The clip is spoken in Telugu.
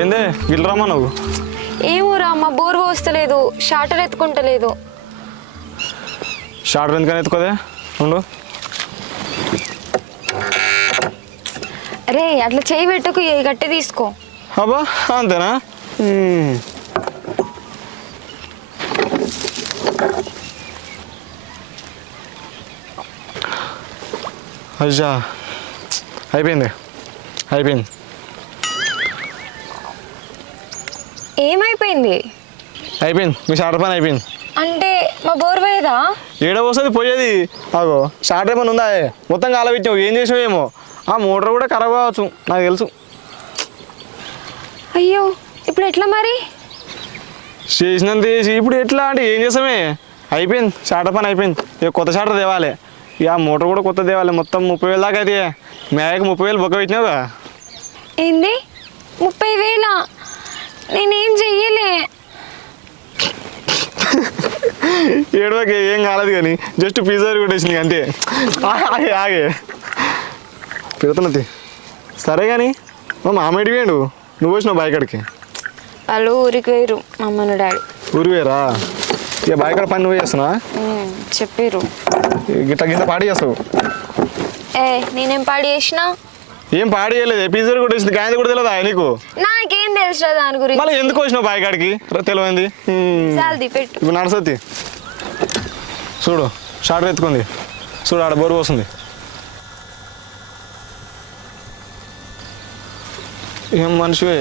ఏందే గిల్లరామా నువ్వు? ఏమోరా మా బోర్ పోస్తలేదు, షార్టర్ ఎత్తుకుంటలేదు. షార్టర్ ఎందుకని ఎత్తుకోదే ఉండు. అరే అట్లా చేయి పెట్టుకు, గట్టి తీసుకో. అబ్బా అంతేనా? అయ్యా అయిపోయింది. ఏమైపోయింది? అయిపోయింది, మీ షార్టర్ పని అయిపోయింది. అంటే మా బోర్ పోయేదా? ఏడో వస్తుంది పోయేది. అగో షార్టర్ పని ఉందా? మొత్తం కాలబెట్టావు, ఏం చేసావు ఏమో. ఆ మోటార్ కూడా ఖరాబ్ కావచ్చు, నాకు తెలుసు. అయ్యో ఇప్పుడు ఎట్లా మరి? చేసినంత చేసి ఇప్పుడు ఎట్లా అంటే ఏం చేసామే? అయిపోయింది, షార్టర్ పని అయిపోయింది. ఇక కొత్త షార్టర్ తేవాలి. ఇక ఆ మోటార్ కూడా కొత్త తేవాలి. మొత్తం 30,000 దాకా అయితే. మేయకు 30,000 బొక్క పెట్టినావుగా. ఏంది 30,000? నేనేం చెయ్యలే. ఏడవకి ఏం కాలేదు కానీ జస్ట్ పిజ్జా కొట్టేసింది అంతే. ఆగే పెడుతున్నది. సరే కానీ మా మామేడి వేయండు, నువ్వు వచ్చినావు బాయికాడికి. వాళ్ళు ఊరికి వేయరు, మా అమ్మను డాడీ. ఊరు వేరా? ఇక బాయికాడ పని నువ్వే చేస్తున్నావా? చెప్పారు. గిట్ల గిట్ల పాడి చేస్తావు. నేనేం పాడి చేసినా? ఏం పాడి చేయలేదు, పిజ్జా కొట్టేసింది. గాయంది కూడా తెలియదా నీకు? నాకేం తెలుసు దాని గురించి. మళ్ళీ ఎందుకు వచ్చినావు బాయికాడికి? తెలియంది పెట్టు. ఇప్పుడు నడుసతి చూడు, షార్టర్ ఎత్తుకుంది చూడు, ఆడ బోరు పోస్తుంది. ఏం మనిషివే.